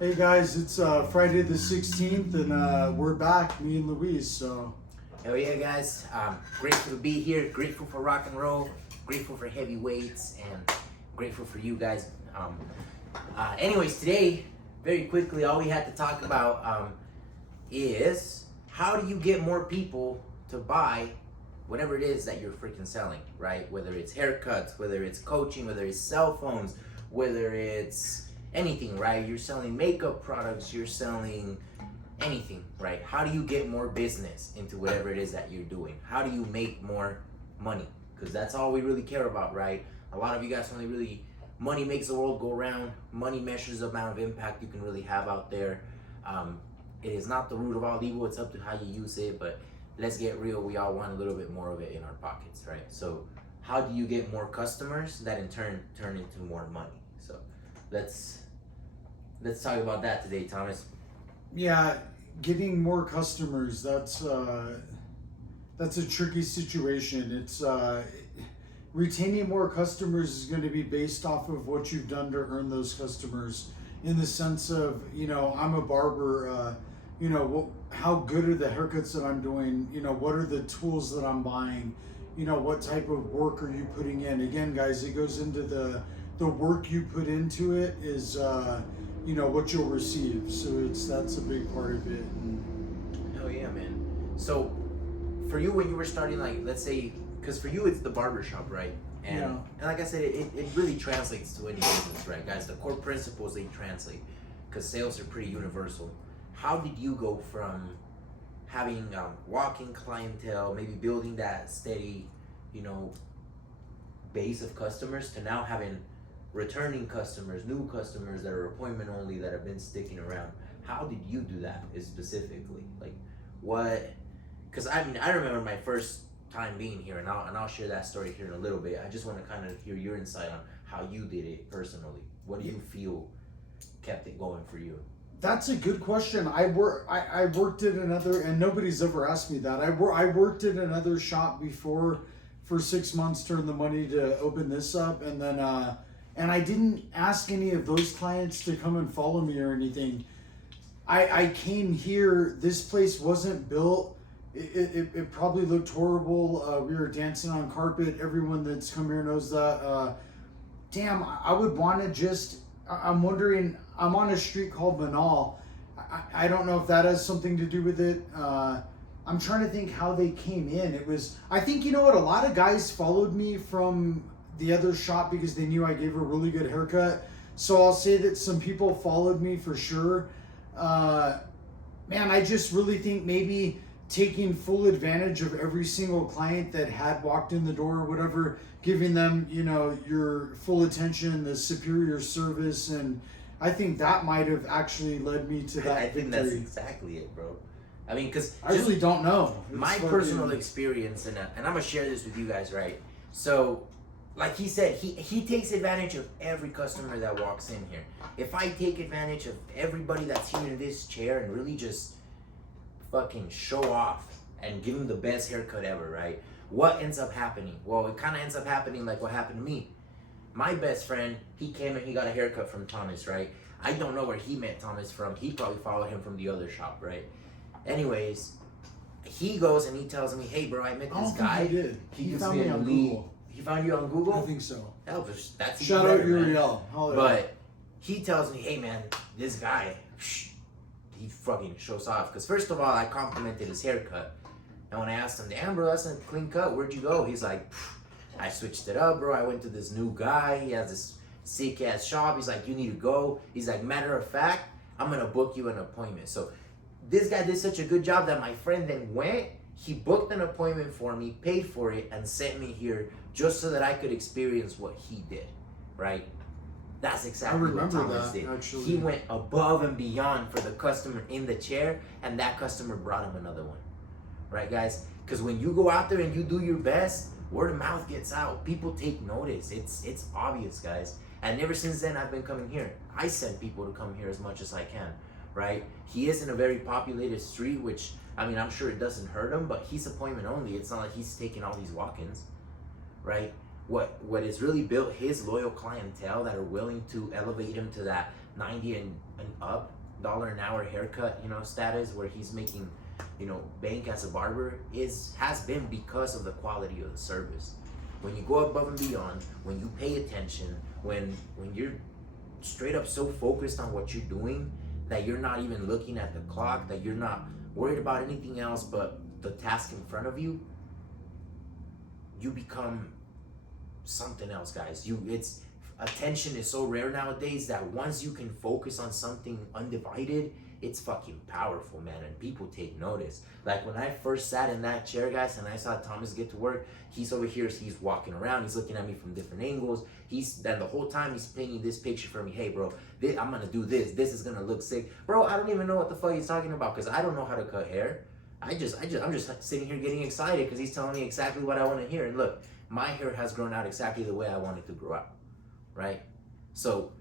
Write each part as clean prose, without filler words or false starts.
Hey guys, it's Friday the 16th, and we're back, me and Louise. So, Hell yeah, guys. Grateful to be here. Grateful for rock and roll. Grateful for heavy weights. And grateful for you guys. Anyways, today, very quickly, all we had to talk about is how do you get more people to buy whatever it is that you're freaking selling, right? Whether it's haircuts, whether it's coaching, whether it's cell phones, whether it's anything, right? You're selling makeup products, you're selling anything, right? How do you get more business into whatever it is that you're doing? How do you make more money? Because that's all we really care about, right? A lot of you guys only really, money makes the world go round. Money measures the amount of impact you can really have out there. It is not the root of all evil. It's up to how you use it. But let's get real. We all want a little bit more of it in our pockets, right? So how do you get more customers that in turn turn into more money? So let's talk about that today, Thomas. yeah, getting more customers, that's a tricky situation. It's retaining more customers is going to be based off of what you've done to earn those customers, in the sense of, I'm a barber, how good are the haircuts that I'm doing, what are the tools that I'm buying, what type of work are you putting in. Again, guys, it goes into the work you put into it is what you'll receive. So that's a big part of it. Hell yeah, man. So for you, when you were starting, like, let's say, because for you it's the barbershop, right? And like I said, it really translates to any business, right, guys? The core principles, they translate, because sales are pretty universal. How did you go from having walking clientele, maybe building that steady, base of customers, to now having returning customers, new customers that are appointment only, that have been sticking around? How did you do that specifically? Like, what? Because I remember my first time being here, and I'll share that story here in a little bit. I just want to kind of hear your insight on how you did it personally. What do you feel kept it going for you? That's a good question. I worked at another, and nobody's ever asked me that. I worked at another shop before for 6 months to earn the money to open this up, and then and I didn't ask any of those clients to come and follow me or anything. I came here. This place wasn't built. It probably looked horrible. We were dancing on carpet. Everyone that's come here knows that. Damn, I would want to just. I'm wondering. I'm on a street called Manal. I don't know if that has something to do with it. I'm trying to think how they came in. It was. I think, what, a lot of guys followed me from the other shop because they knew I gave a really good haircut. So I'll say that some people followed me for sure. Man, I just really think maybe taking full advantage of every single client that had walked in the door or whatever, giving them, your full attention, the superior service, and I think that might have actually led me to that. I think victory. that's exactly it, bro. I mean, because I really don't know. My personal experience, and I'm gonna share this with you guys, right? So, like he said, he takes advantage of every customer that walks in here. If I take advantage of everybody that's here in this chair and really just fucking show off and give them the best haircut ever, right? What ends up happening? Well, it kind of ends up happening like what happened to me. My best friend, he came and he got a haircut from Thomas, right? I don't know where he met Thomas from. He probably followed him from the other shop, right? Anyways, he goes and he tells me, "Hey, bro, I met this guy." He did. He gives found me on Google. He found you on Google? I think so. That's Shout out better, man. Uriel. But he tells me, "Hey, man, this guy, he fucking shows off." Because first of all, I complimented his haircut. And when I asked him, "Damn, bro, that's a clean cut. Where'd you go?" He's like, "I switched it up, bro. I went to this new guy. He has this sick ass shop." He's like, "You need to go." He's like, "Matter of fact, I'm gonna book you an appointment." So this guy did such a good job that my friend then went. He booked an appointment for me, paid for it, and sent me here just so that I could experience what he did, right? That's exactly what Thomas did. Actually. He went above and beyond for the customer in the chair, and that customer brought him another one, right, guys? Because when you go out there and you do your best, word of mouth gets out. People take notice. It's obvious, guys. And ever since then, I've been coming here. I send people to come here as much as I can, right? He is in a very populated street, which, I mean, I'm sure it doesn't hurt him, but he's appointment only. It's not like he's taking all these walk-ins, right? what has really built his loyal clientele that are willing to elevate him to that 90 and up dollar an hour haircut, you know, status where he's making, you know, bank as a barber has been because of the quality of the service. When you go above and beyond, when you pay attention, when you're straight up so focused on what you're doing that you're not even looking at the clock, that you're not worried about anything else but the task in front of you, you become something else, guys. It's attention is so rare nowadays that once you can focus on something undivided, it's fucking powerful, man, and people take notice. Like when I first sat in that chair, guys, and I saw Thomas get to work, he's over here, he's walking around, he's looking at me from different angles. Then the whole time he's painting this picture for me. Hey, bro, I'm gonna do this. This is gonna look sick, bro. I don't even know what the fuck he's talking about because I don't know how to cut hair. I'm just sitting here getting excited because he's telling me exactly what I want to hear. And look, my hair has grown out exactly the way I want it to grow out, right? So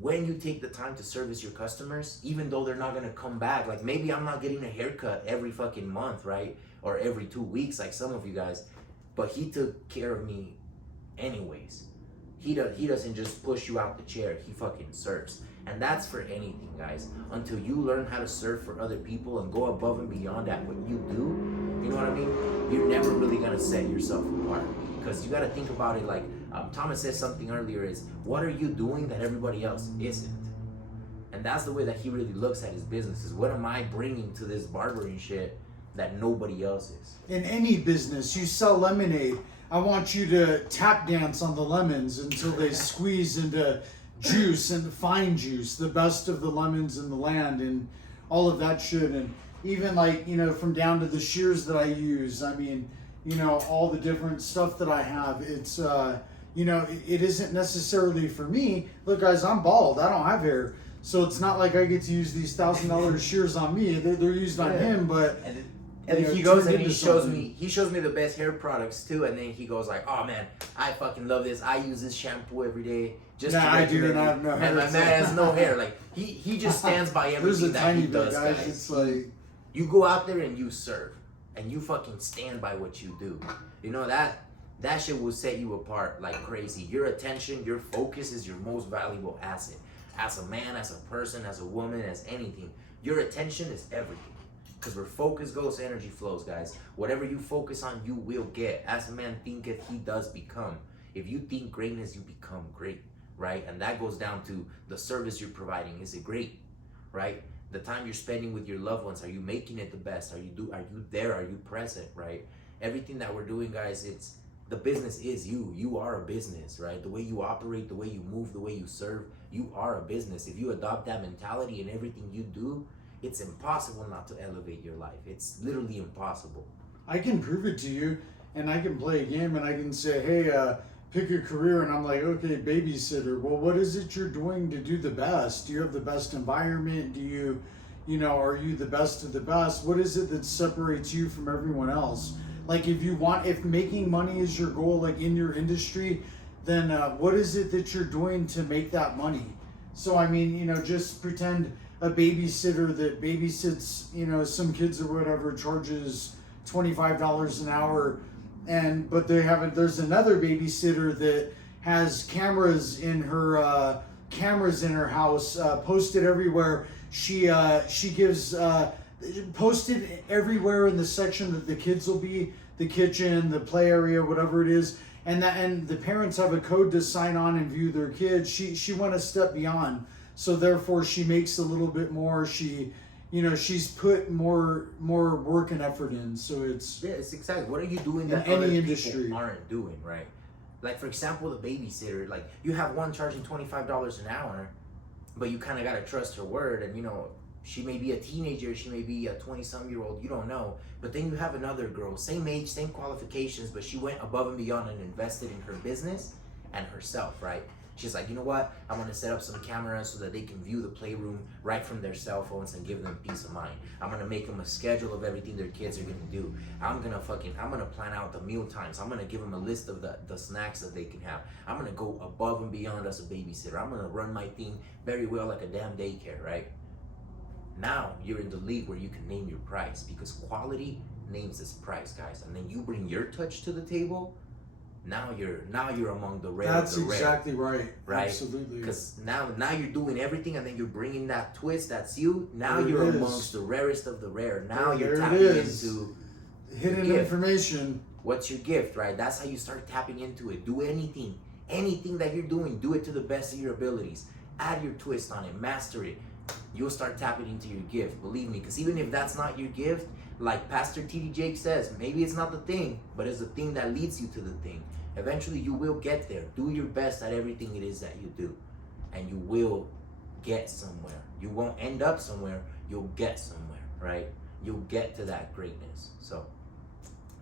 when you take the time to service your customers, even though they're not gonna come back, like maybe I'm not getting a haircut every fucking month, right? Or every 2 weeks, like some of you guys, but he took care of me anyways. He doesn't just push you out the chair, he fucking serves. And that's for anything, guys. Until you learn how to serve for other people and go above and beyond at what you do, you know what I mean? You're never really gonna set yourself apart. Because you gotta think about it like, Thomas said something earlier is, what are you doing that everybody else isn't? And that's the way that he really looks at his business is, what am I bringing to this barbering shit that nobody else is? In any business, you sell lemonade. I want you to tap dance on the lemons until they squeeze into juice and fine juice, the best of the lemons in the land, and all of that shit. And even like, you know, from down to the shears that I use, I mean, you know, all the different stuff that I have, it's, you know, it isn't necessarily for me. Look, guys, I'm bald. I don't have hair. So it's not like I get to use these $1,000 shears on me. They're used on him, but... And then he goes and he shows me the best hair products too, and then he goes like, "Oh man, I fucking love this. I use this shampoo every day." Just I do not have no hair. And my man has no hair. Like he just stands by everything that he does, guys. It's like you go out there and you serve, and you fucking stand by what you do. You know that shit will set you apart like crazy. Your attention, your focus is your most valuable asset. As a man, as a person, as a woman, as anything, your attention is everything. Because where focus goes, energy flows, guys. Whatever you focus on, you will get. As a man thinketh, he does become. If you think greatness, you become great, right? And that goes down to the service you're providing. Is it great, right? The time you're spending with your loved ones, are you making it the best? Are you there? Are you present, right? Everything that we're doing, guys, it's the business is you. You are a business, right? The way you operate, the way you move, the way you serve, you are a business. If you adopt that mentality in everything you do, it's impossible not to elevate your life. It's literally impossible. I can prove it to you, and I can play a game, and I can say, hey, pick a career, and I'm like, okay, babysitter. Well, what is it you're doing to do the best? Do you have the best environment? Do you know, are you the best of the best? What is it that separates you from everyone else? Like, if making money is your goal, like in your industry, then what is it that you're doing to make that money? So, I mean, you know, just pretend a babysitter that babysits, you know, some kids or whatever charges $25 an hour, but there's another babysitter that has cameras in her house, posted everywhere. She gives posted everywhere in the section that the kids will be, the kitchen, the play area, whatever it is, and the parents have a code to sign on and view their kids. She went a step beyond. So therefore, she makes a little bit more. She's put more work and effort in. So it's exactly. What are you doing that other people aren't doing, right? Like for example, the babysitter. Like you have one charging $25 an hour, but you kind of gotta trust her word. And you know, she may be a teenager, she may be a 20-some-year-old. You don't know. But then you have another girl, same age, same qualifications, but she went above and beyond and invested in her business and herself, right? She's like, you know what? I'm gonna set up some cameras so that they can view the playroom right from their cell phones and give them peace of mind. I'm gonna make them a schedule of everything their kids are gonna do. I'm gonna plan out the meal times. I'm gonna give them a list of the snacks that they can have. I'm gonna go above and beyond as a babysitter. I'm gonna run my thing very well like a damn daycare, right? Now you're in the league where you can name your price because quality names its price, guys. And then you bring your touch to the table. now you're among the rare. That's of the exactly rare, right. Absolutely. Because now you're doing everything, and then you're bringing that twist. That's you. Now There it you're is. amongst the rarest of the rare. Now you're There it tapping is. into Hidden gift. information. What's your gift, right? That's how you start tapping into it. Do anything that you're doing, do it to the best of your abilities. Add your twist on it, master it. You'll start tapping into your gift, believe me. Because even if that's not your gift, like Pastor T.D. Jake says, maybe it's not the thing, but it's the thing that leads you to the thing. Eventually you will get there. Do your best at everything it is that you do, and you will get somewhere. You won't end up somewhere, you'll get somewhere, right? You'll get to that greatness. So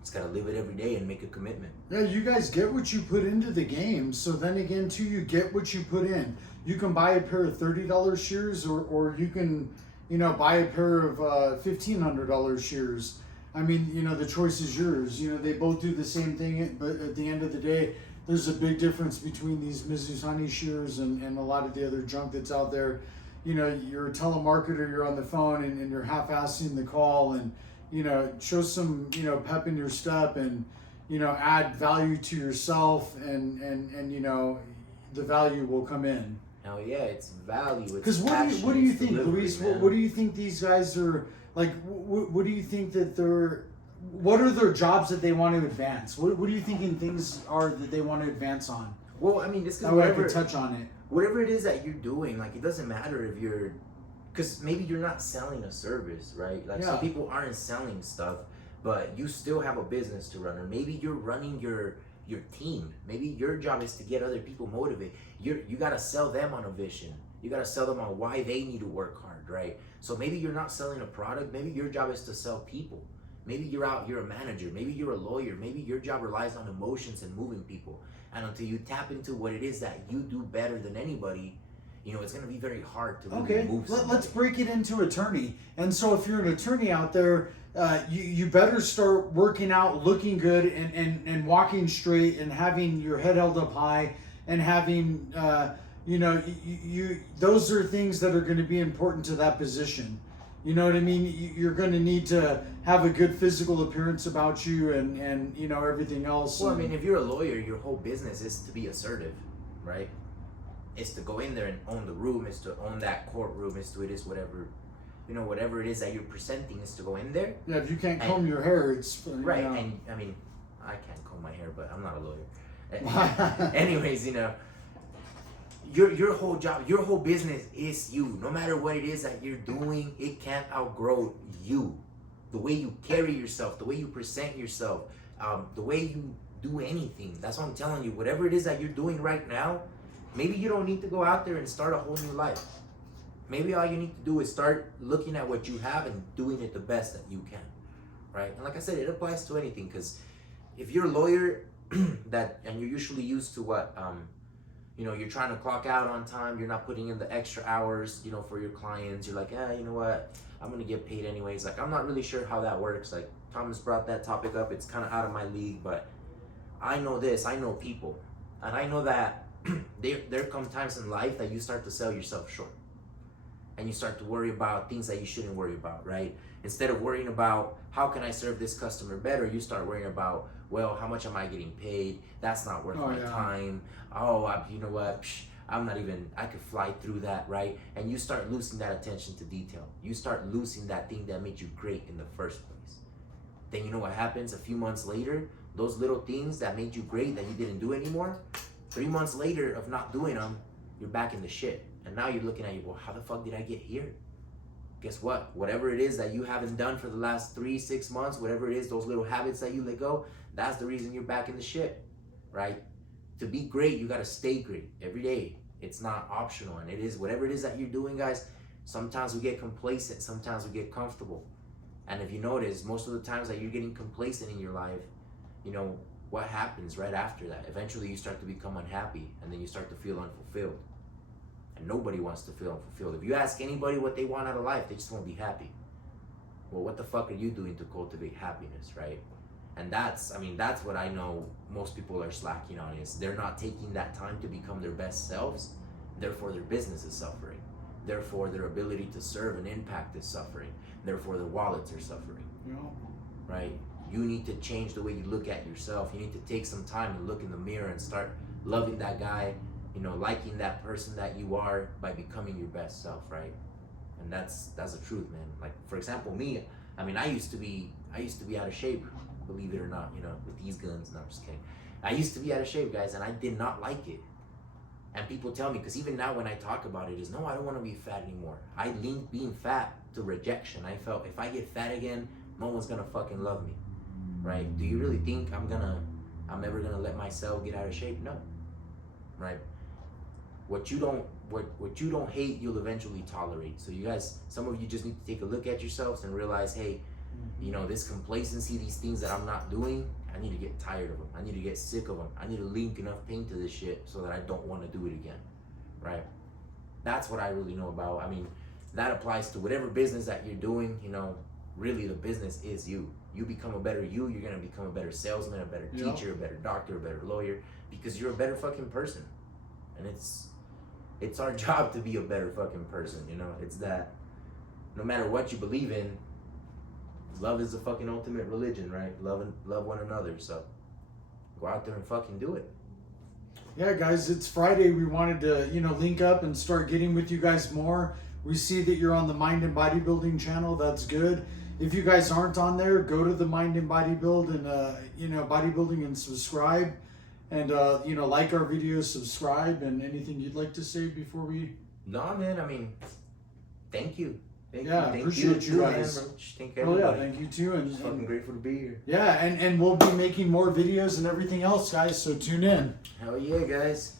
just gotta live it every day and make a commitment. Yeah, you guys get what you put into the game. So then again, too, you get what you put in. You can buy a pair of $30 shears, or you can, buy a pair of $1,500 shears. I mean, the choice is yours. They both do the same thing, but at the end of the day, there's a big difference between these Mizusani shears and a lot of the other junk that's out there. You're a telemarketer, you're on the phone, and you're half-assing the call, and show some pep in your step, and add value to yourself, and the value will come in. Hell yeah, it's value. Because what do you think, Luis? What do you think these guys are like? What do you think that they're? What are their jobs that they want to advance? What do you thinking things are that they want to advance on? Well, I mean, this is That way I could touch on it. Whatever it is that you're doing, like, it doesn't matter if you're, because maybe you're not selling a service, right? Like, some people aren't selling stuff, but you still have a business to run, or maybe you're running your team. Maybe your job is to get other people motivated. You gotta sell them on a vision. You gotta sell them on why they need to work hard, right? So maybe you're not selling a product. Maybe your job is to sell people. Maybe you're a manager. Maybe you're a lawyer. Maybe your job relies on emotions and moving people. And until you tap into what it is that you do better than anybody, it's gonna be very hard to really move somebody. Let's break it into attorney. And so if you're an attorney out there, you better start working out, looking good, and walking straight, and having your head held up high, and having those are things that are going to be important to that position. You know what I mean? You're going to need to have a good physical appearance about you, and everything else. Well, I mean, if you're a lawyer, your whole business is to be assertive, right? It's to go in there and own the room. It's to own that courtroom. It's whatever. Whatever it is that you're presenting is to go in there. Yeah, if you can't comb your hair, it's right. And I mean, I can't comb my hair, but I'm not a lawyer. Anyways, your whole job, your whole business is you. No matter what it is that you're doing, it can't outgrow you. The way you carry yourself, the way you present yourself, the way you do anything. That's what I'm telling you. Whatever it is that you're doing right now, maybe you don't need to go out there and start a whole new life. Maybe all you need to do is start looking at what you have and doing it the best that you can, right? And like I said, it applies to anything, because if you're a lawyer and you're usually used to what, you're trying to clock out on time, you're not putting in the extra hours, for your clients, you're like, you know what, I'm gonna get paid anyways. Like, I'm not really sure how that works. Like, Thomas brought that topic up, it's kind of out of my league, but I know this, I know people, and I know that there come times in life that you start to sell yourself short. And you start to worry about things that you shouldn't worry about, right? Instead of worrying about how can I serve this customer better, you start worrying about, well, how much am I getting paid? That's not worth my time. You know what? I'm not even, I could fly through that, right? And you start losing that attention to detail. You start losing that thing that made you great in the first place. Then you know what happens a few months later? Those little things that made you great that you didn't do anymore, 3 months later of not doing them, you're back in the shit. And now you're looking at you, well, how the fuck did I get here? Guess what? Whatever it is that you haven't done for the last 3-6 months, whatever it is, those little habits that you let go, that's the reason you're back in the shit, right? To be great, you gotta stay great every day. It's not optional, and it is whatever it is that you're doing, guys. Sometimes we get complacent, sometimes we get comfortable. And if you notice, most of the times that you're getting complacent in your life, what happens right after that? Eventually you start to become unhappy, and then you start to feel unfulfilled. And nobody wants to feel unfulfilled. If you ask anybody what they want out of life, they just won't be happy. Well, what the fuck are you doing to cultivate happiness, right? And that's what I know most people are slacking on, is they're not taking that time to become their best selves. Therefore, their business is suffering. Therefore, their ability to serve and impact is suffering. Therefore, their wallets are suffering, right? You need to change the way you look at yourself. You need to take some time to look in the mirror and start loving that guy, you know, liking that person that you are by becoming your best self, right? And that's the truth, man. Like, for example, me, I mean, I used to be out of shape, believe it or not, you know, with these guns. No, I'm just kidding. I used to be out of shape, guys, and I did not like it. And people tell me, because even now when I talk about it, is no, I don't want to be fat anymore. I linked being fat to rejection. I felt if I get fat again, no one's gonna fucking love me, right? Do you really think I'm ever gonna let myself get out of shape? No, right? What you don't hate, you'll eventually tolerate. So you guys, some of you just need to take a look at yourselves and realize, hey, you know, this complacency, these things that I'm not doing, I need to get tired of them. I need to get sick of them. I need to link enough pain to this shit so that I don't want to do it again, right? That's what I really know about. I mean, that applies to whatever business that you're doing. You know, really the business is you. You become a better you, you're gonna become a better salesman, a better teacher, a better doctor, a better lawyer, because you're a better fucking person. And it's our job to be a better fucking person, you know? It's that no matter what you believe in, love is the fucking ultimate religion, right? Love one another. So go out there and fucking do it. Yeah, guys, it's Friday. We wanted to, you know, link up and start getting with you guys more. We see that you're on the Mind and Bodybuilding channel. That's good. If you guys aren't on there, go to the Mind and Bodybuild and, you know, Bodybuilding and subscribe. And, you know, like our videos, subscribe, and anything you'd like to say before we... No, man, I mean, thank you. Thank appreciate you guys. Man, thank everybody. Thank you too. I'm fucking grateful to be here. Yeah, and we'll be making more videos and everything else, guys, so tune in. Hell yeah, guys.